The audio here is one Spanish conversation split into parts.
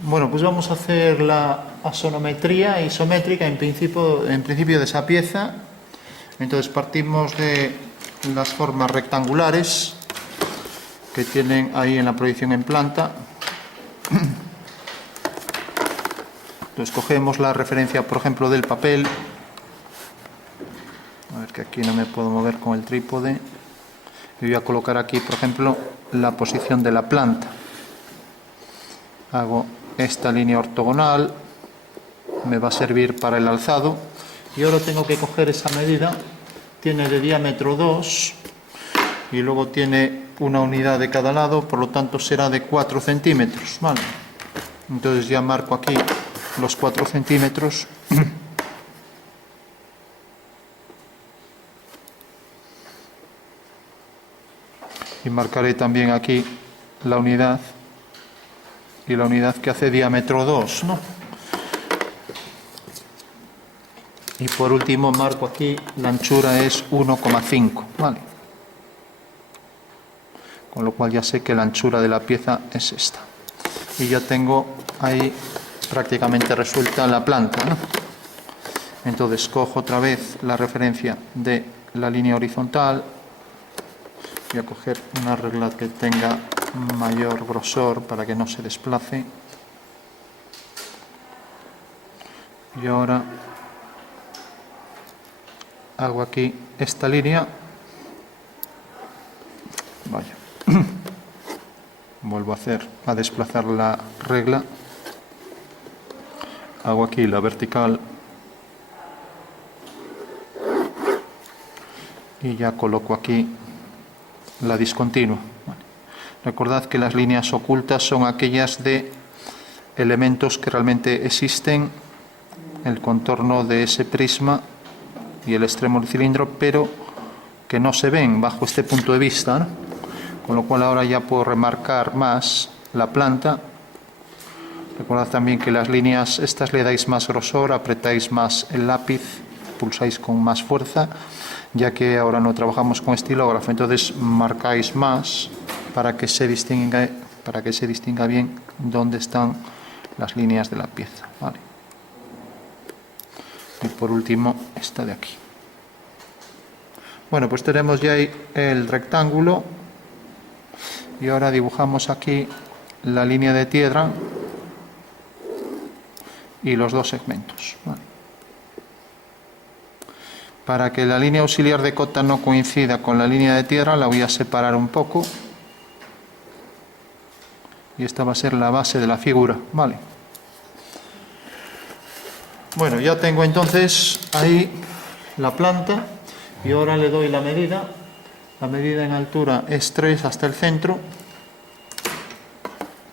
Bueno, pues vamos a hacer la asonometría isométrica en principio de esa pieza. Entonces partimos de las formas rectangulares que tienen ahí en la proyección en planta. Entonces cogemos la referencia, por ejemplo, del papel. A ver, que aquí no me puedo mover con el trípode. Y voy a colocar aquí, por ejemplo, la posición de la planta. Hago esta línea ortogonal, me va a servir para el alzado. Y ahora tengo que coger esa medida. Tiene de diámetro 2 y luego tiene una unidad de cada lado, por lo tanto será de 4 centímetros. ¿Vale? Entonces ya marco aquí los 4 centímetros. Y marcaré también aquí la unidad y la unidad que hace diámetro 2, ¿no? Y por último marco aquí la anchura es 1,5, ¿vale? Con lo cual ya sé que la anchura de la pieza es esta. Y ya tengo ahí prácticamente resuelta la planta, ¿no? Entonces cojo otra vez la referencia de la línea horizontal. Voy a coger una regla que tenga mayor grosor para que no se desplace. Y ahora hago aquí esta línea. Vaya. Vuelvo a desplazar la regla. Hago aquí la vertical. Y ya coloco aquí la discontinua. Vale. Recordad que las líneas ocultas son aquellas de elementos que realmente existen, el contorno de ese prisma y el extremo del cilindro, pero que no se ven bajo este punto de vista, ¿no? Con lo cual ahora ya puedo remarcar más la planta. Recordad también que las líneas estas le dais más grosor, apretáis más el lápiz, pulsáis con más fuerza, ya que ahora no trabajamos con estilógrafo, entonces marcáis más para que se distinga bien dónde están las líneas de la pieza, ¿vale? Y por último esta de aquí. Bueno, pues tenemos ya ahí el rectángulo y ahora dibujamos aquí la línea de tierra y los dos segmentos, ¿vale? Para que la línea auxiliar de cota no coincida con la línea de tierra, la voy a separar un poco. Y esta va a ser la base de la figura, ¿vale? Bueno, ya tengo entonces ahí la planta y ahora le doy la medida. La medida en altura es 3 hasta el centro.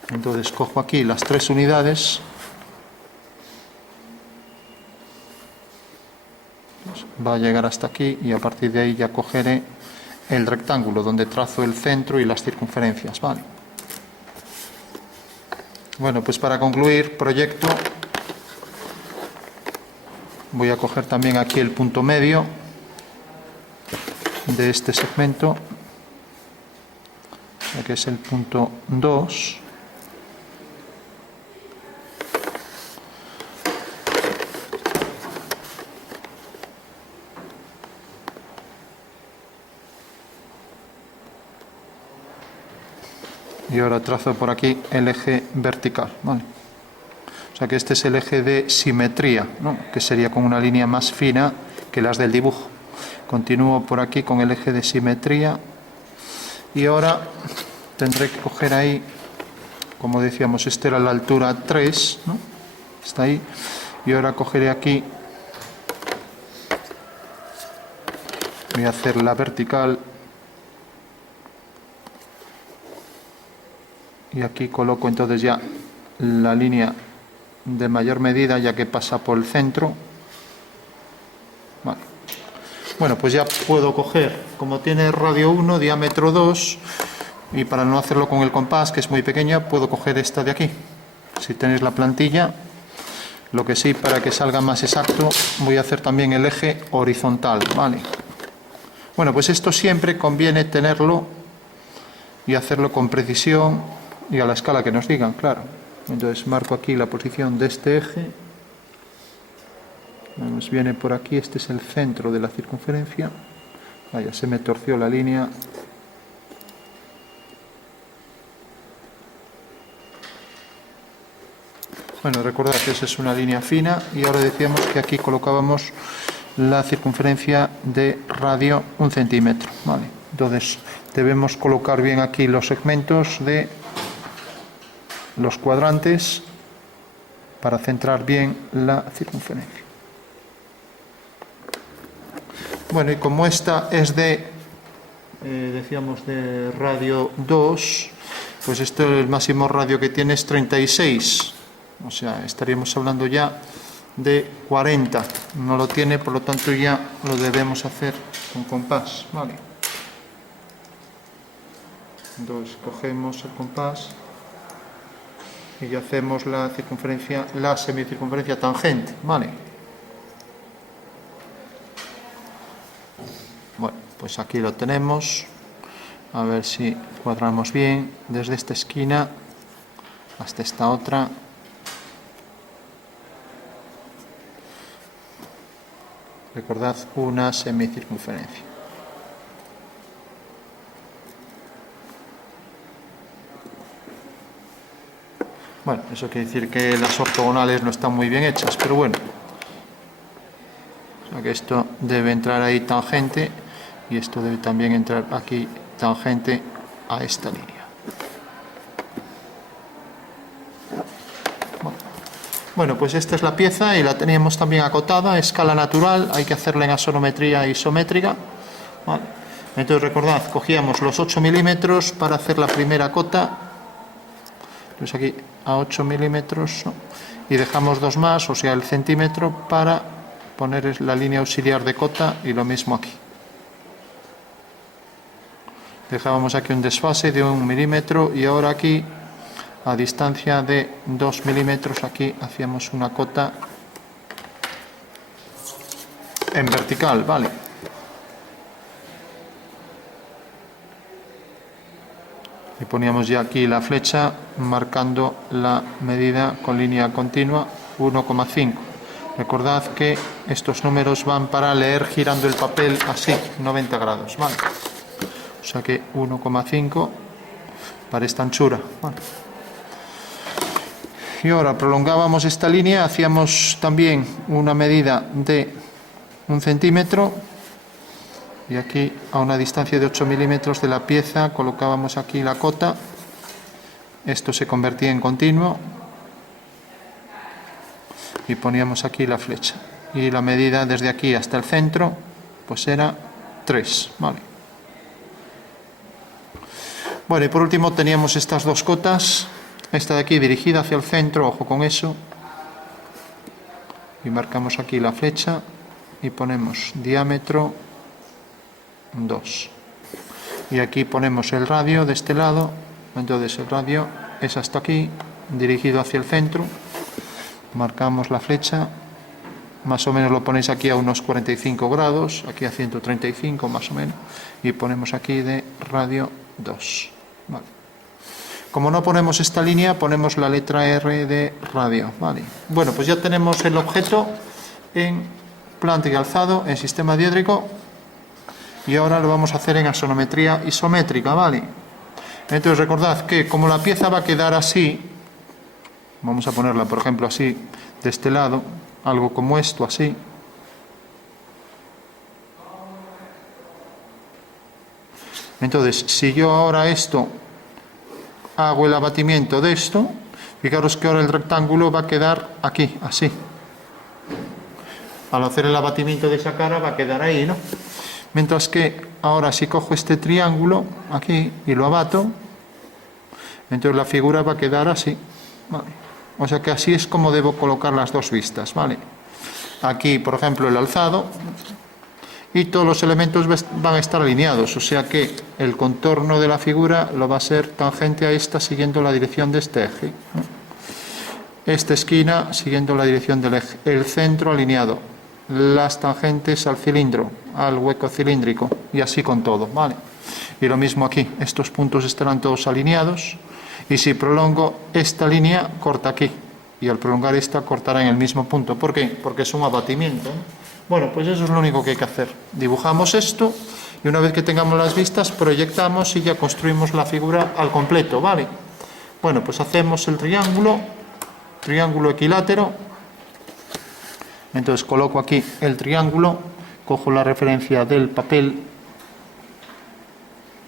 Entonces cojo aquí las 3 unidades. Va a llegar hasta aquí y a partir de ahí ya cogeré el rectángulo donde trazo el centro y las circunferencias, ¿vale? Bueno, pues para concluir proyecto voy a coger también aquí el punto medio de este segmento, que es el punto 2. Y ahora trazo por aquí el eje vertical, ¿vale? O sea que este es el eje de simetría, ¿no? Que sería con una línea más fina que las del dibujo. Continúo por aquí con el eje de simetría y ahora tendré que coger ahí, como decíamos, esta era la altura 3, ¿no? Está ahí. Y ahora cogeré aquí, voy a hacer la vertical. Y aquí coloco entonces ya la línea de mayor medida, ya que pasa por el centro. Vale. Bueno, pues ya puedo coger, como tiene radio 1, diámetro 2, y para no hacerlo con el compás, que es muy pequeña, puedo coger esta de aquí. Si tenéis la plantilla, lo que sí, para que salga más exacto, voy a hacer también el eje horizontal, ¿vale? Bueno, pues esto siempre conviene tenerlo y hacerlo con precisión y a la escala que nos digan, claro. Entonces marco aquí la posición de este eje. Nos viene por aquí, este es el centro de la circunferencia. Vaya, se me torció la línea. Bueno, recordad que esa es una línea fina y ahora decíamos que aquí colocábamos la circunferencia de radio 1 centímetro. Vale. Entonces debemos colocar bien aquí los segmentos de los cuadrantes para centrar bien la circunferencia. Bueno, y como esta es de, decíamos, de radio 2, pues esto, el máximo radio que tiene es 36. O sea, estaríamos hablando ya de 40. No lo tiene, por lo tanto ya lo debemos hacer con compás. Vale. Entonces cogemos el compás y ya hacemos la circunferencia, la semicircunferencia tangente. Vale. Bueno, pues aquí lo tenemos. A ver si cuadramos bien desde esta esquina hasta esta otra. Recordad, una semicircunferencia. Bueno, eso quiere decir que las ortogonales no están muy bien hechas, pero bueno. O sea que esto debe entrar ahí tangente y esto debe también entrar aquí tangente a esta línea. Bueno, pues esta es la pieza y la teníamos también acotada a escala natural, hay que hacerla en axonometría isométrica. Vale. Entonces recordad, cogíamos los 8 milímetros para hacer la primera cota. Entonces aquí a 8 milímetros, ¿no? Y dejamos 2 más, o sea el centímetro, para poner la línea auxiliar de cota y lo mismo aquí. Dejábamos aquí un desfase de 1 milímetro y ahora aquí a distancia de 2 milímetros aquí hacíamos una cota en vertical, ¿vale? Y poníamos ya aquí la flecha marcando la medida con línea continua 1,5. Recordad que estos números van para leer girando el papel así, 90 grados, ¿vale? O sea que 1,5 para esta anchura, ¿vale? Y ahora prolongábamos esta línea, hacíamos también una medida de 1 centímetro y aquí a una distancia de 8 milímetros de la pieza colocábamos aquí la cota. Esto se convertía en continuo y poníamos aquí la flecha y la medida desde aquí hasta el centro pues era 3, ¿vale? Bueno, y por último teníamos estas dos cotas. Esta de aquí dirigida hacia el centro, ojo con eso, y marcamos aquí la flecha y ponemos diámetro 2 y aquí ponemos el radio de este lado. Entonces el radio es hasta aquí, dirigido hacia el centro, marcamos la flecha, más o menos lo ponéis aquí a unos 45 grados, aquí a 135 más o menos, y ponemos aquí de radio 2, ¿vale? Como no ponemos esta línea, ponemos la letra R de radio, ¿vale? Bueno, pues ya tenemos el objeto en planta y alzado, en sistema diédrico, y ahora lo vamos a hacer en axonometría isométrica, ¿vale? Entonces recordad que como la pieza va a quedar así, vamos a ponerla, por ejemplo, así, de este lado, algo como esto, así. Entonces, si yo ahora esto hago el abatimiento de esto, fijaros que ahora el rectángulo va a quedar aquí, así. Al hacer el abatimiento de esa cara va a quedar ahí, ¿no? Mientras que ahora si cojo este triángulo aquí y lo abato, entonces la figura va a quedar así, ¿vale? O sea que así es como debo colocar las dos vistas, ¿vale? Aquí, por ejemplo, el alzado, y todos los elementos van a estar alineados, o sea que el contorno de la figura lo va a ser tangente a esta siguiendo la dirección de este eje, ¿no? Esta esquina siguiendo la dirección del eje, el centro alineado, las tangentes al cilindro, al hueco cilíndrico, y así con todo, ¿vale? Y lo mismo aquí, estos puntos estarán todos alineados Y si prolongo esta línea, corta aquí. Y al prolongar esta, cortará en el mismo punto. ¿Por qué? Porque es un abatimiento, ¿no? Bueno, pues eso es lo único que hay que hacer. Dibujamos esto y una vez que tengamos las vistas, proyectamos y ya construimos la figura al completo, ¿vale? Bueno, pues hacemos el triángulo equilátero. Entonces coloco aquí el triángulo, cojo la referencia del papel,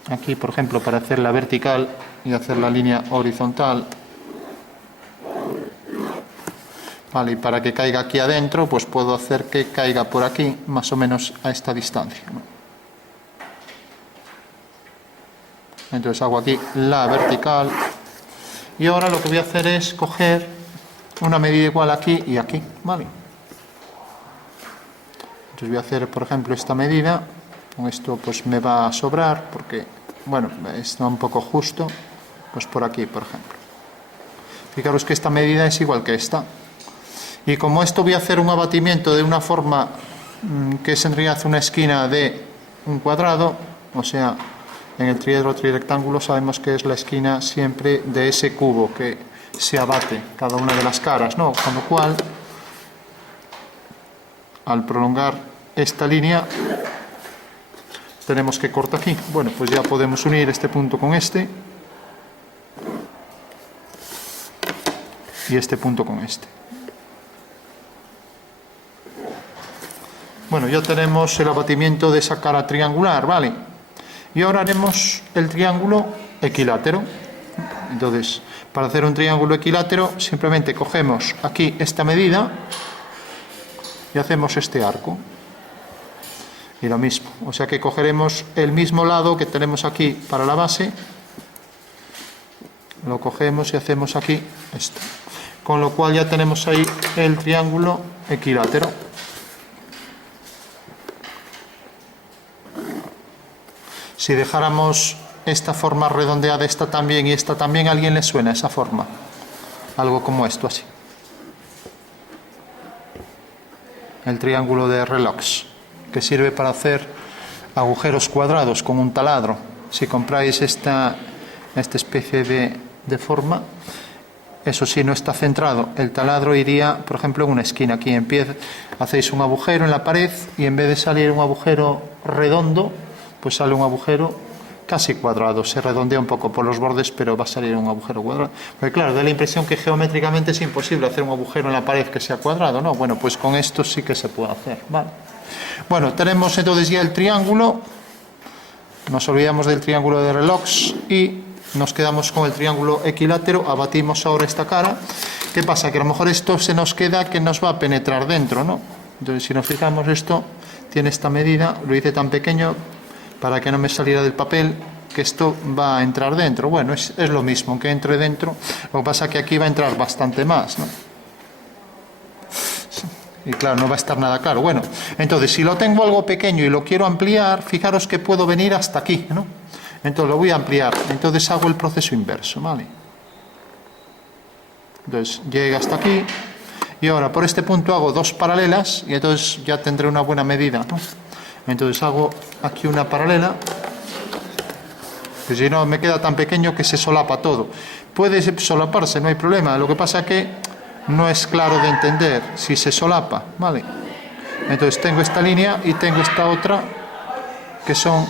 aquí por ejemplo para hacer la vertical y hacer la línea horizontal. Vale, y para que caiga aquí adentro, pues puedo hacer que caiga por aquí, más o menos a esta distancia, ¿no? Entonces hago aquí la vertical. Y ahora lo que voy a hacer es coger una medida igual aquí y aquí, ¿vale? Entonces voy a hacer, por ejemplo, esta medida. Con esto pues me va a sobrar porque, bueno, está un poco justo. Pues por aquí, por ejemplo. Fijaros que esta medida es igual que esta. Y como esto voy a hacer un abatimiento de una forma que es en realidad una esquina de un cuadrado, o sea, en el triedro trirectángulo sabemos que es la esquina siempre de ese cubo que se abate cada una de las caras, ¿no? Con lo cual, al prolongar esta línea, tenemos que cortar aquí. Bueno, pues ya podemos unir este punto con este y este punto con este. Bueno, ya tenemos el abatimiento de esa cara triangular, ¿vale? Y ahora haremos el triángulo equilátero. Entonces, para hacer un triángulo equilátero, simplemente cogemos aquí esta medida y hacemos este arco. Y lo mismo, o sea que cogeremos el mismo lado que tenemos aquí para la base, lo cogemos y hacemos aquí esto. Con lo cual ya tenemos ahí el triángulo equilátero. Si dejáramos esta forma redondeada, esta también y esta también, ¿a alguien le suena esa forma? Algo como esto, así. El triángulo de Relox, que sirve para hacer agujeros cuadrados con un taladro. Si compráis esta especie de forma, eso sí no está centrado, el taladro iría, por ejemplo, en una esquina. Aquí hacéis un agujero en la pared y en vez de salir un agujero redondo, pues sale un agujero casi cuadrado. Se redondea un poco por los bordes, pero va a salir un agujero cuadrado. Porque claro, da la impresión que geométricamente es imposible hacer un agujero en la pared que sea cuadrado, ¿no? Bueno, pues con esto sí que se puede hacer, ¿vale? Bueno, tenemos entonces ya el triángulo. Nos olvidamos del triángulo de Relox y nos quedamos con el triángulo equilátero. Abatimos ahora esta cara. ¿Qué pasa? Que a lo mejor esto se nos queda que nos va a penetrar dentro, ¿no? Entonces, si nos fijamos, esto tiene esta medida. Lo hice tan pequeño para que no me saliera del papel, que esto va a entrar dentro. Bueno, es lo mismo, que entre dentro. Lo que pasa es que aquí va a entrar bastante más, ¿no? Y claro, no va a estar nada claro. Bueno, entonces, si lo tengo algo pequeño y lo quiero ampliar, fijaros que puedo venir hasta aquí, ¿no? Entonces lo voy a ampliar. Entonces hago el proceso inverso, ¿vale? Entonces llega hasta aquí. Y ahora por este punto hago dos paralelas y entonces ya tendré una buena medida, ¿no? Entonces hago aquí una paralela, que si no me queda tan pequeño que se solapa todo. Puede solaparse, no hay problema. Lo que pasa es que no es claro de entender si se solapa, ¿vale? Entonces tengo esta línea y tengo esta otra que son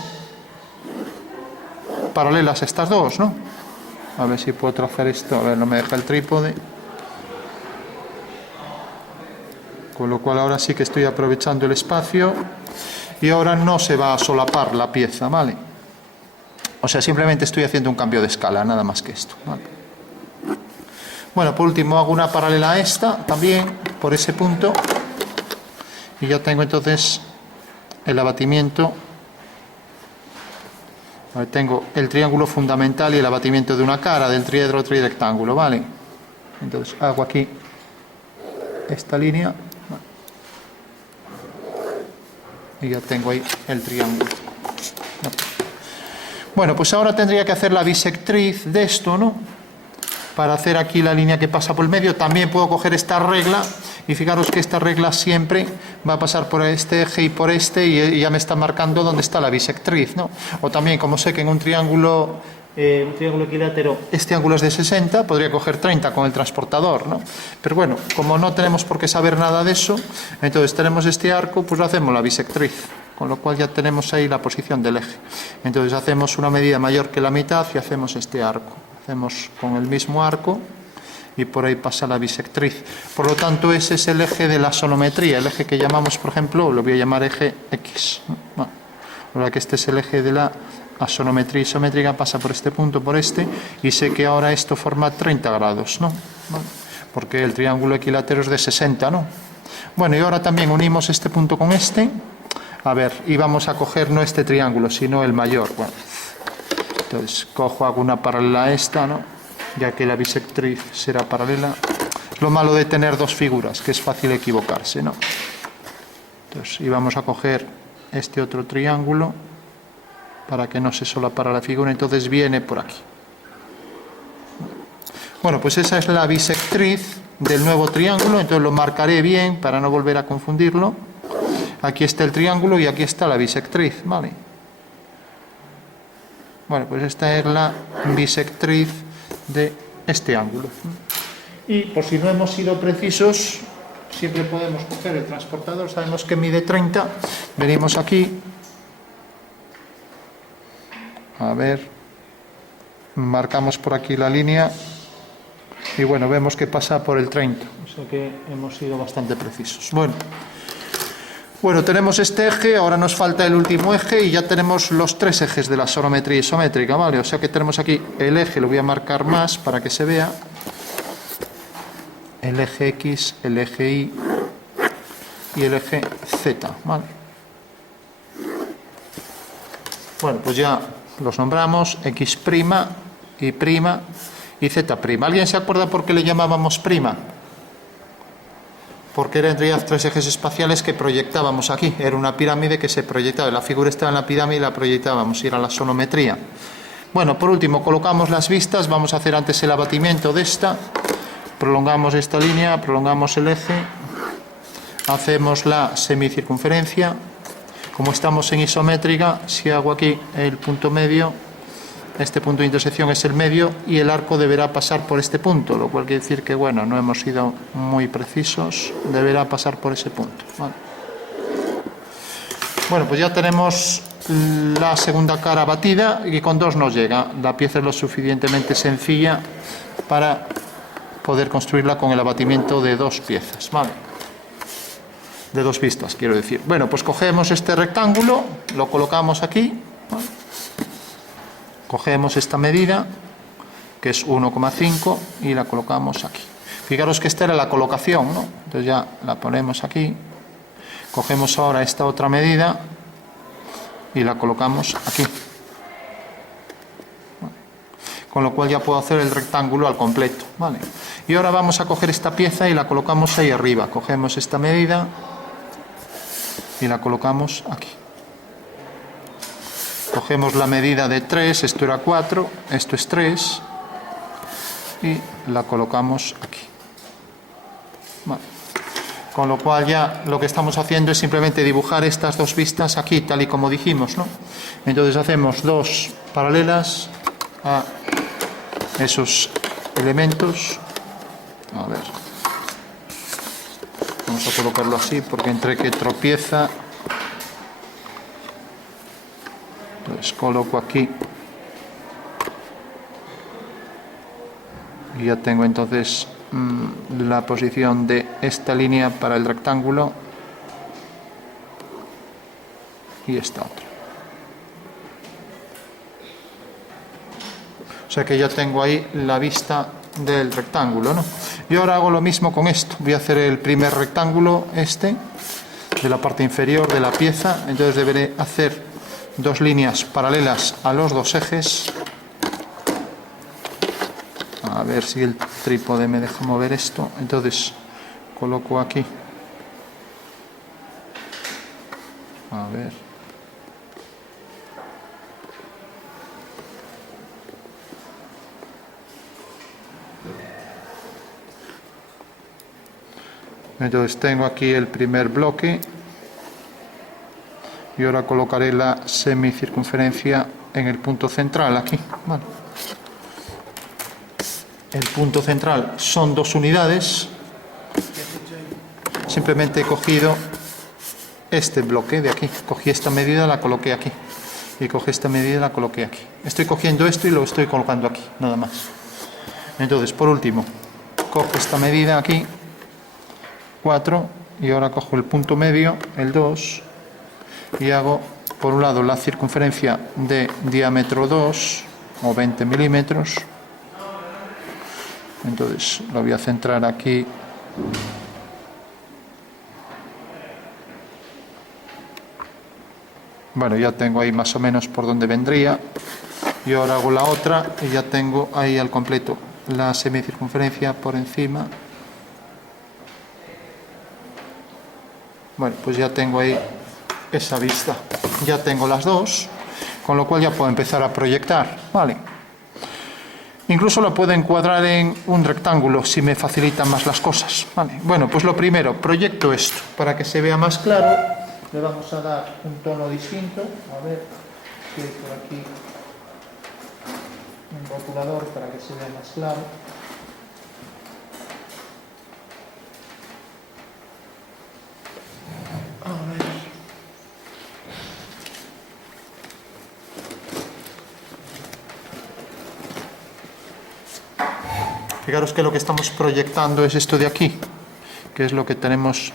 paralelas a estas dos, ¿no? A ver si puedo trazar esto. A ver, no me deja el trípode. Con lo cual ahora sí que estoy aprovechando el espacio. Y ahora no se va a solapar la pieza, ¿vale? O sea, simplemente estoy haciendo un cambio de escala, nada más que esto, ¿vale? Bueno, por último hago una paralela a esta, también, por ese punto. Y ya tengo entonces el abatimiento. Tengo el triángulo fundamental y el abatimiento de una cara del triedro trirectángulo, ¿vale? Entonces hago aquí esta línea. Y ya tengo ahí el triángulo. Bueno, pues ahora tendría que hacer la bisectriz de esto, ¿no? Para hacer aquí la línea que pasa por el medio. También puedo coger esta regla y fijaros que esta regla siempre va a pasar por este eje y por este y ya me está marcando dónde está la bisectriz, ¿no? O también, como sé que en un triángulo un triángulo equilátero, este ángulo es de 60, podría coger 30 con el transportador, ¿no? Pero bueno, como no tenemos por qué saber nada de eso, entonces tenemos este arco, pues lo hacemos la bisectriz, con lo cual ya tenemos ahí la posición del eje. Entonces hacemos una medida mayor que la mitad y hacemos este arco. Hacemos con el mismo arco y por ahí pasa la bisectriz. Por lo tanto, ese es el eje de la sonometría, el eje que llamamos, por ejemplo, lo voy a llamar eje X. Bueno, ahora que este es el eje de la asonometría isométrica, pasa por este punto, por este, y sé que ahora esto forma 30 grados, ¿no? Porque el triángulo equilátero es de 60, ¿no? Bueno, y ahora también unimos este punto con este. A ver, y vamos a coger no este triángulo, sino el mayor. Bueno, entonces cojo, hago una paralela a esta, ¿no? Ya que la bisectriz será paralela. Lo malo de tener dos figuras, que es fácil equivocarse, ¿no? Entonces, y vamos a coger este otro triángulo para que no se solapara la figura, entonces viene por aquí. Bueno, pues esa es la bisectriz del nuevo triángulo, entonces lo marcaré bien para no volver a confundirlo. Aquí está el triángulo y aquí está la bisectriz, ¿vale? Bueno, pues esta es la bisectriz de este ángulo. Y por si no hemos sido precisos, siempre podemos coger el transportador, sabemos que mide 30, venimos aquí, a ver, marcamos por aquí la línea y bueno, vemos que pasa por el 30, o sea que hemos sido bastante precisos. Bueno, tenemos este eje, ahora nos falta el último eje y ya tenemos los tres ejes de la sonometría isométrica, ¿vale? O sea que tenemos aquí el eje, lo voy a marcar más para que se vea, el eje X, el eje Y y el eje Z, ¿vale? Bueno, pues ya los nombramos X', Y' y Z'. ¿Alguien se acuerda por qué le llamábamos prima? Porque eran en realidad tres ejes espaciales que proyectábamos aquí. Era una pirámide que se proyectaba. La figura estaba en la pirámide y la proyectábamos. Y era la sonometría. Bueno, por último, colocamos las vistas. Vamos a hacer antes el abatimiento de esta. Prolongamos esta línea, prolongamos el eje. Hacemos la semicircunferencia. Como estamos en isométrica, si hago aquí el punto medio, este punto de intersección es el medio y el arco deberá pasar por este punto, lo cual quiere decir que, bueno, no hemos sido muy precisos, deberá pasar por ese punto. Vale. Bueno, pues ya tenemos la segunda cara batida y con dos nos llega. La pieza es lo suficientemente sencilla para poder construirla con el abatimiento de dos piezas, ¿vale? De dos vistas, quiero decir. Bueno, pues cogemos este rectángulo, lo colocamos aquí, ¿vale? Cogemos esta medida, que es 1,5, y la colocamos aquí. Fijaros que esta era la colocación, ¿no? Entonces ya la ponemos aquí. Cogemos ahora esta otra medida y la colocamos aquí. ¿Vale? Con lo cual ya puedo hacer el rectángulo al completo, ¿vale? Y ahora vamos a coger esta pieza y la colocamos ahí arriba. Cogemos esta medida y la colocamos aquí. Cogemos la medida de 3, esto era 4, esto es 3, y la colocamos aquí. Vale. Con lo cual ya lo que estamos haciendo es simplemente dibujar estas dos vistas aquí, tal y como dijimos, ¿no? Entonces hacemos dos paralelas a esos elementos. A ver. Vamos a colocarlo así, porque entre que tropieza... Entonces coloco aquí y ya tengo entonces la posición de esta línea para el rectángulo y esta otra. O sea que ya tengo ahí la vista del rectángulo, ¿no? Y ahora hago lo mismo con esto. Voy a hacer el primer rectángulo, este, de la parte inferior de la pieza. Entonces deberé hacer dos líneas paralelas a los dos ejes. A ver si el trípode me deja mover esto. Entonces coloco aquí. A ver. Entonces tengo aquí el primer bloque. Y ahora colocaré la semicircunferencia en el punto central aquí. Vale. el punto central son 2 unidades, simplemente he cogido este bloque de aquí, cogí esta medida, la coloqué aquí, y cogí esta medida y la coloqué aquí. Estoy cogiendo esto y lo estoy colocando aquí, nada más. Entonces, por último, cojo esta medida aquí, 4, y ahora cojo el punto medio, el 2, y hago, por un lado, la circunferencia de diámetro 2, o 20 milímetros. Entonces, lo voy a centrar aquí. Bueno, ya tengo ahí más o menos por donde vendría. Y ahora hago la otra y ya tengo ahí al completo la semicircunferencia por encima. Bueno, pues ya tengo ahí esa vista. Ya tengo las dos, con lo cual ya puedo empezar a proyectar. Vale. Incluso lo puedo encuadrar en un rectángulo si me facilitan más las cosas. Vale. Bueno, pues lo primero, proyecto esto para que se vea más claro. Le vamos a dar un tono distinto. A ver, que por aquí un rotulador para que se vea más claro. A ver. Fijaros que lo que estamos proyectando es esto de aquí, que es lo que tenemos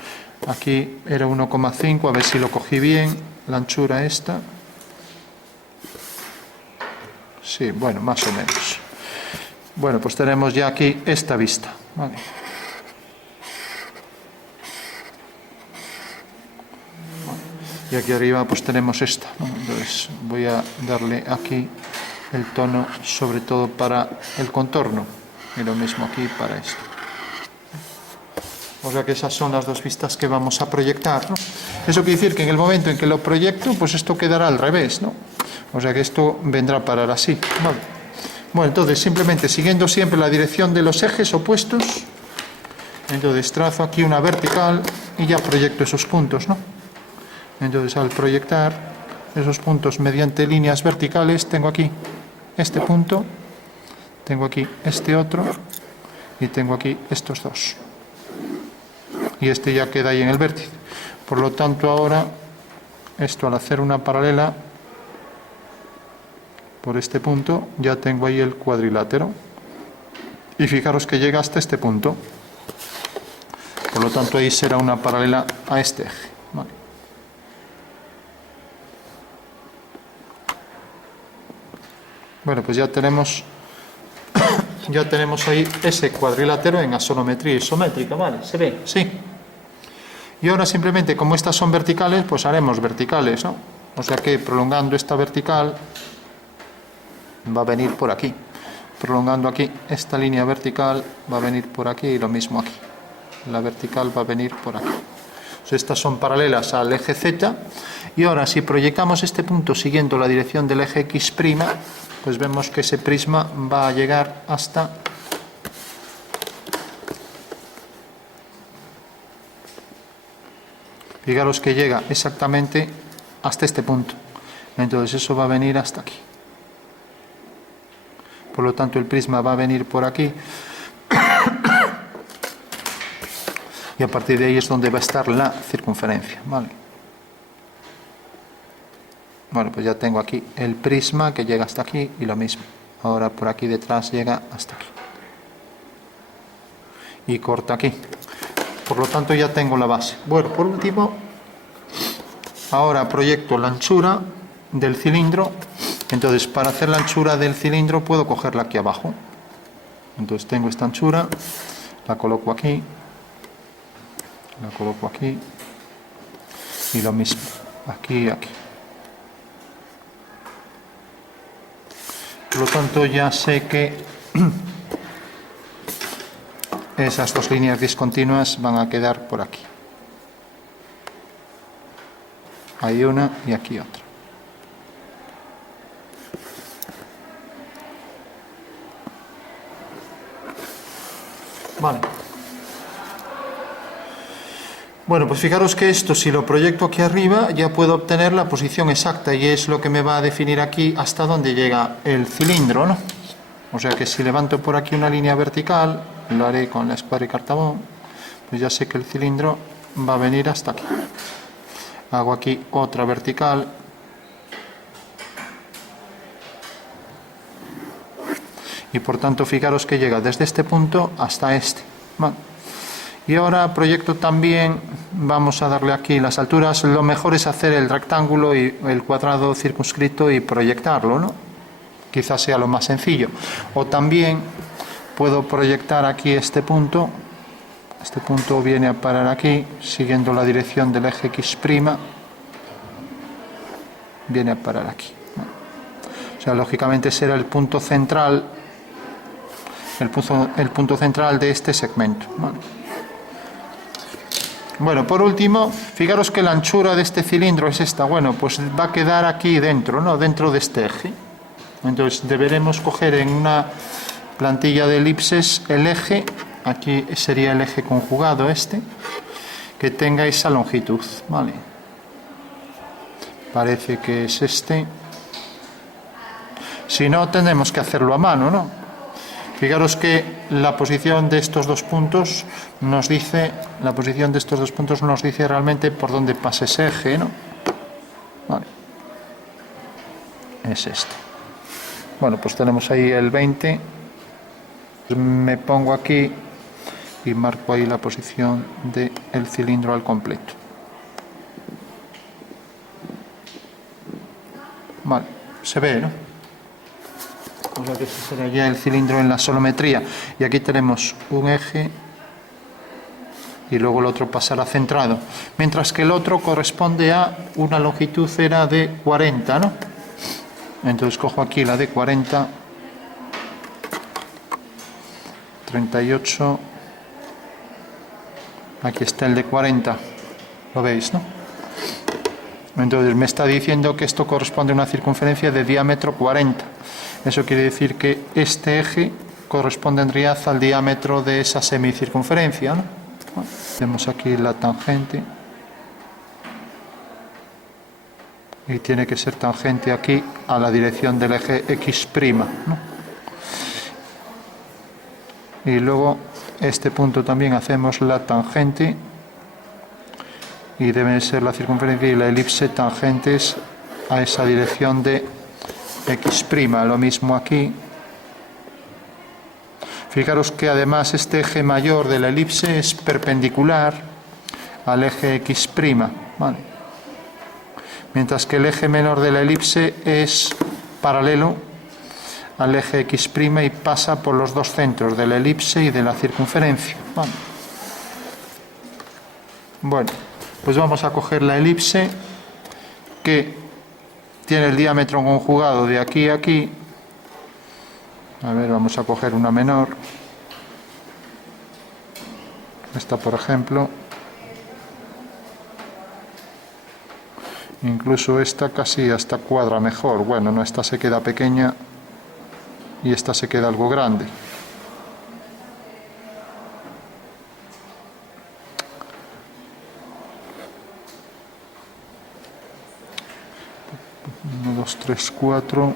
aquí, era 1,5, a ver si lo cogí bien, la anchura esta. Sí, bueno, más o menos. Bueno, pues tenemos ya aquí esta vista. Vale. Y aquí arriba pues tenemos esta, ¿no? Entonces voy a darle aquí el tono, sobre todo para el contorno, y lo mismo aquí para esto. O sea que esas son las dos vistas que vamos a proyectar, ¿no? Eso quiere decir que en el momento en que lo proyecto, pues esto quedará al revés, ¿no? O sea que esto vendrá a parar así. Vale. Bueno, entonces simplemente siguiendo siempre la dirección de los ejes opuestos, entonces trazo aquí una vertical y ya proyecto esos puntos, ¿no? Entonces al proyectar esos puntos mediante líneas verticales, tengo aquí este punto, tengo aquí este otro y tengo aquí estos dos. Y este ya queda ahí en el vértice. Por lo tanto, ahora, esto al hacer una paralela por este punto, ya tengo ahí el cuadrilátero. Y fijaros que llega hasta este punto. Por lo tanto, ahí será una paralela a este eje. Vale. Bueno, pues ya tenemos ahí ese cuadrilátero en asonometría isométrica, ¿vale? ¿Se ve? Sí. Y ahora simplemente, como estas son verticales, pues haremos verticales, ¿no? O sea que prolongando esta vertical va a venir por aquí. Prolongando aquí esta línea vertical va a venir por aquí y lo mismo aquí. La vertical va a venir por aquí. O sea, estas son paralelas al eje Z. Y ahora, si proyectamos este punto siguiendo la dirección del eje X', pues vemos que ese prisma va a llegar hasta fijaros que llega exactamente hasta este punto. Entonces eso va a venir hasta aquí. Por lo tanto el prisma va a venir por aquí. Y a partir de ahí es donde va a estar la circunferencia. ¿Vale? Bueno, pues ya tengo aquí el prisma que llega hasta aquí y lo mismo. Ahora por aquí detrás llega hasta aquí. Y corta aquí. Por lo tanto ya tengo la base. Bueno, por último, ahora proyecto la anchura del cilindro. Entonces, para hacer la anchura del cilindro puedo cogerla aquí abajo. Entonces tengo esta anchura, la coloco aquí, y lo mismo, aquí y aquí. Por lo tanto ya sé que esas dos líneas discontinuas van a quedar por aquí. Hay una y aquí otra. Vale. Bueno, pues fijaros que esto, si lo proyecto aquí arriba, ya puedo obtener la posición exacta y es lo que me va a definir aquí hasta dónde llega el cilindro, ¿no? O sea que si levanto por aquí una línea vertical, lo haré con la escuadra y cartabón, pues ya sé que el cilindro va a venir hasta aquí. Hago aquí otra vertical. Y por tanto, fijaros que llega desde este punto hasta este. Vale. Y ahora proyecto también, vamos a darle aquí las alturas. Lo mejor es hacer el rectángulo y el cuadrado circunscrito y proyectarlo, ¿no? Quizás sea lo más sencillo. O también puedo proyectar aquí este punto. Este punto viene a parar aquí, siguiendo la dirección del eje X'. Viene a parar aquí. O sea, lógicamente será el punto central. El punto central de este segmento. Vale. Bueno, por último, fijaros que la anchura de este cilindro es esta. Bueno, pues va a quedar aquí dentro, ¿no? Dentro de este eje. Entonces deberemos coger en una plantilla de elipses el eje, aquí sería el eje conjugado este, que tenga esa longitud, ¿vale? Parece que es este. Si no, tendremos que hacerlo a mano, ¿no? Fijaros que la posición de estos dos puntos nos dice, realmente por dónde pasa ese eje, ¿no? Vale. Es este. Bueno, pues tenemos ahí el 20. Me pongo aquí y marco ahí la posición del cilindro al completo. Vale, se ve, ¿no? O sea que este será ya el cilindro en la solometría. Y aquí tenemos un eje y luego el otro pasará centrado. Mientras que el otro corresponde a una longitud era de 40, ¿no? Entonces cojo aquí la de 40, 38, aquí está el de 40, lo veis, ¿no? Entonces me está diciendo que esto corresponde a una circunferencia de diámetro 40. Eso quiere decir que este eje corresponde en realidad al diámetro de esa semicircunferencia, ¿no? Bueno, tenemos aquí la tangente. Y tiene que ser tangente aquí a la dirección del eje X', ¿no? Y luego este punto también hacemos la tangente y debe ser la circunferencia y la elipse tangentes a esa dirección de X'. Lo mismo aquí. Fijaros que además este eje mayor de la elipse es perpendicular al eje X', ¿vale? Mientras que el eje menor de la elipse es paralelo al eje X' y pasa por los dos centros de la elipse y de la circunferencia. ¿Vale? Bueno, pues vamos a coger la elipse que tiene el diámetro conjugado de aquí a aquí. A ver, vamos a coger una menor. Esta, por ejemplo. Incluso esta casi hasta cuadra mejor. Bueno, no, esta se queda pequeña y esta se queda algo grande. Uno, dos, tres, cuatro.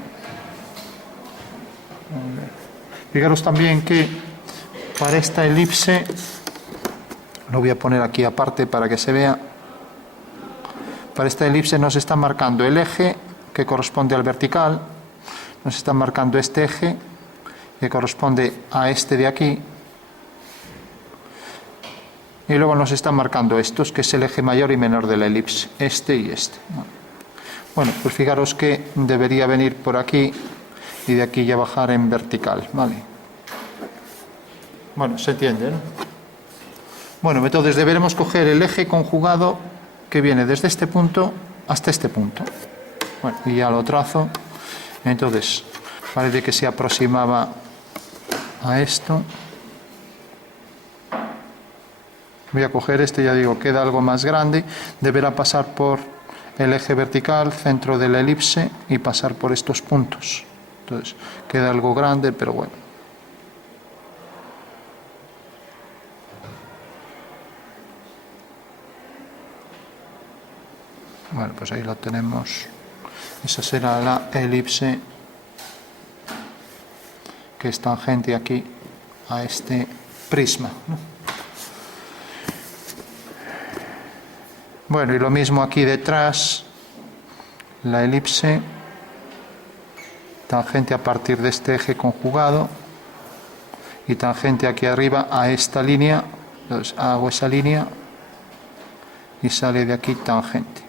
Fijaros también que para esta elipse, lo voy a poner aquí aparte para que se vea. Para esta elipse nos está marcando el eje que corresponde al vertical, nos está marcando este eje que corresponde a este de aquí, y luego nos está marcando estos, que es el eje mayor y menor de la elipse, este y este. Bueno, pues fijaros que debería venir por aquí y de aquí ya bajar en vertical, ¿vale? Bueno, se entiende, ¿no? Bueno, entonces deberemos coger el eje conjugado que viene desde este punto hasta este punto. Bueno, y ya lo trazo. Entonces, parece que se aproximaba a esto. Voy a coger este, ya digo, queda algo más grande. Deberá pasar por el eje vertical, centro de la elipse, y pasar por estos puntos. Entonces, queda algo grande, pero bueno. Bueno, pues ahí lo tenemos. Esa será la elipse que es tangente aquí a este prisma, ¿no? Bueno, y lo mismo aquí detrás, la elipse, tangente a partir de este eje conjugado y tangente aquí arriba a esta línea. Entonces hago esa línea y sale de aquí tangente.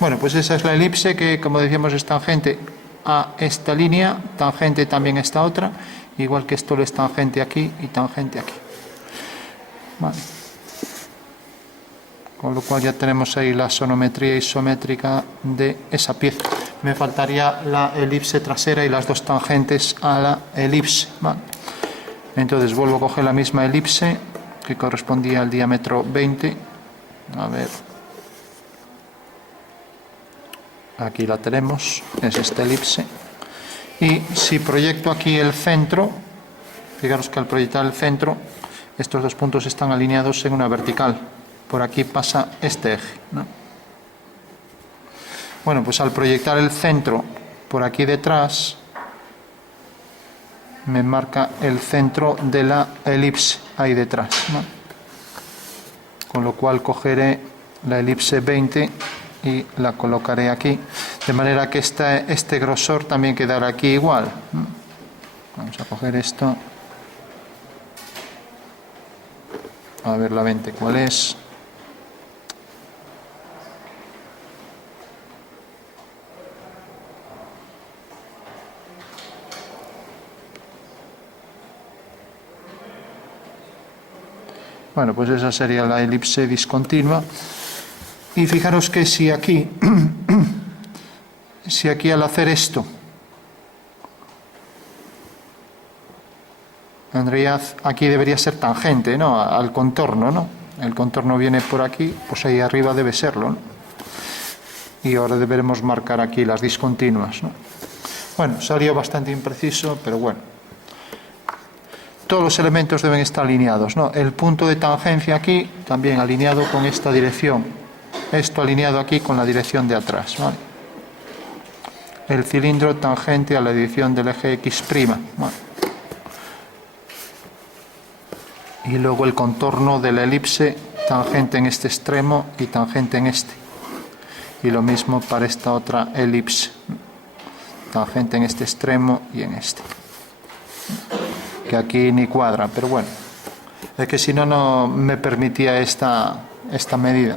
Bueno, pues esa es la elipse que, como decíamos, es tangente a esta línea, tangente también a esta otra, igual que esto es tangente aquí y tangente aquí. Vale. Con lo cual ya tenemos ahí la sonometría isométrica de esa pieza. Me faltaría la elipse trasera y las dos tangentes a la elipse. Vale. Entonces vuelvo a coger la misma elipse que correspondía al diámetro 20. A ver. Aquí la tenemos, es esta elipse. Y si proyecto aquí el centro, fijaros que al proyectar el centro, estos dos puntos están alineados en una vertical. Por aquí pasa este eje, ¿no? Bueno, pues al proyectar el centro por aquí detrás, me marca el centro de la elipse ahí detrás, ¿no? Con lo cual cogeré la elipse 20 y la colocaré aquí, de manera que este grosor también quedará aquí igual, ¿no? Vamos a coger esto, a ver la 20 cuál es. Bueno, pues esa sería la elipse discontinua. Y fijaros que si aquí al hacer esto, en realidad aquí debería ser tangente, ¿no?, al contorno, ¿no? El contorno viene por aquí, pues ahí arriba debe serlo, ¿no? Y ahora deberemos marcar aquí las discontinuas, ¿no? Bueno, salió bastante impreciso, pero bueno. Todos los elementos deben estar alineados, ¿no? El punto de tangencia aquí también alineado con esta dirección. Esto alineado aquí con la dirección de atrás, ¿vale? El cilindro tangente a la dirección del eje X', ¿vale? Y luego el contorno de la elipse tangente en este extremo y tangente en este. Y lo mismo para esta otra elipse, tangente en este extremo y en este. Que aquí ni cuadra, pero bueno, es que si no, no me permitía esta medida.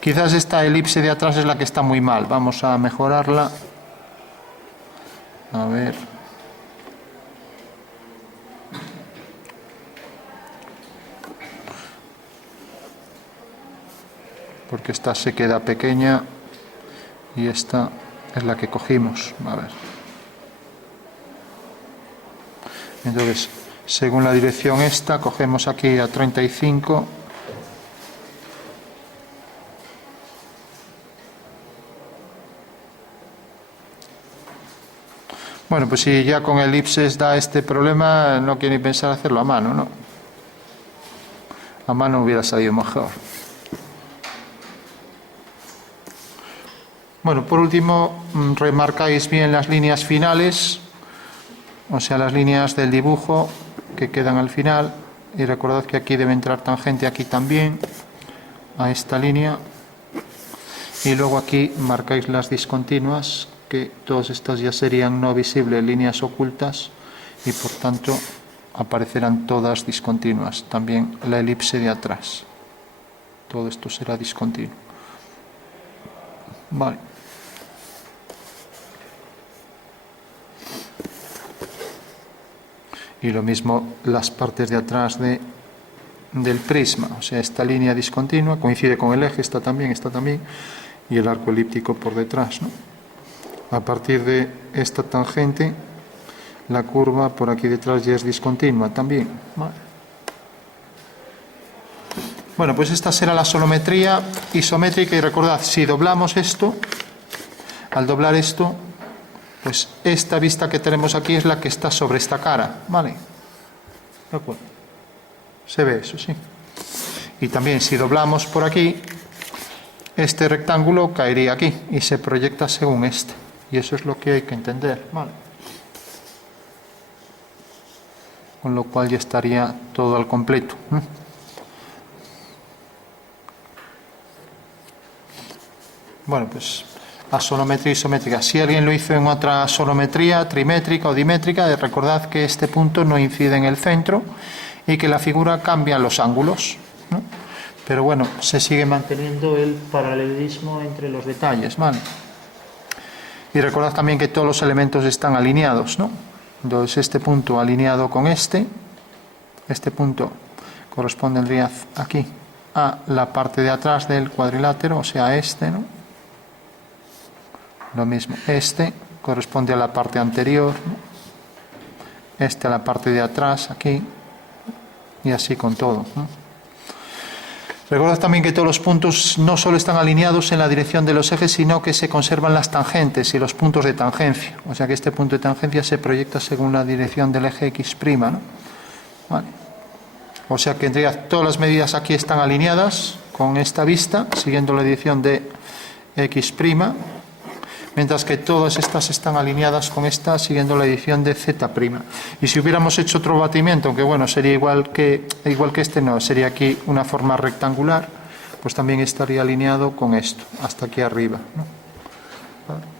Quizás esta elipse de atrás es la que está muy mal, vamos a mejorarla. A ver. Porque esta se queda pequeña y esta es la que cogimos. A ver. Entonces, según la dirección esta, cogemos aquí a 35. Bueno, pues si ya con elipses da este problema, no quiero ni pensar hacerlo a mano, ¿no? A mano hubiera salido mejor. Bueno, por último, remarcáis bien las líneas finales, o sea, las líneas del dibujo que quedan al final, y recordad que aquí debe entrar tangente, aquí también, a esta línea, y luego aquí marcáis las discontinuas, que todas estas ya serían no visibles, líneas ocultas, y por tanto aparecerán todas discontinuas, también la elipse de atrás. Todo esto será discontinuo. Vale. Y lo mismo las partes de atrás del prisma, o sea, esta línea discontinua coincide con el eje, esta también, y el arco elíptico por detrás, ¿no? A partir de esta tangente, la curva por aquí detrás ya es discontinua también. Vale. Bueno, pues esta será la sonometría isométrica, y recordad, si doblamos esto, al doblar esto, pues esta vista que tenemos aquí es la que está sobre esta cara, ¿vale? ¿De acuerdo? Se ve eso, sí. Y también si doblamos por aquí, este rectángulo caería aquí y se proyecta según este. Y eso es lo que hay que entender, ¿vale? Con lo cual ya estaría todo al completo. Bueno, pues asonometría isométrica. Si alguien lo hizo en otra sonometría, trimétrica o dimétrica, recordad que este punto no incide en el centro y que la figura cambia los ángulos, ¿no? Pero bueno, se sigue manteniendo el paralelismo entre los detalles, ¿vale? Y recordad también que todos los elementos están alineados, ¿no? Entonces este punto alineado con este punto correspondería aquí a la parte de atrás del cuadrilátero, o sea, este, ¿no? Lo mismo, este corresponde a la parte anterior, ¿no? Este a la parte de atrás, aquí, y así con todo, ¿no? Recordad también que todos los puntos no solo están alineados en la dirección de los ejes, sino que se conservan las tangentes y los puntos de tangencia. O sea que este punto de tangencia se proyecta según la dirección del eje X', ¿no? Vale. O sea que en realidad todas las medidas aquí están alineadas con esta vista, siguiendo la dirección de X', mientras que todas estas están alineadas con esta, siguiendo la dirección de Z'. Y si hubiéramos hecho otro batimiento, aunque bueno, sería igual que este, no, sería aquí una forma rectangular, pues también estaría alineado con esto, hasta aquí arriba, ¿no? ¿Vale?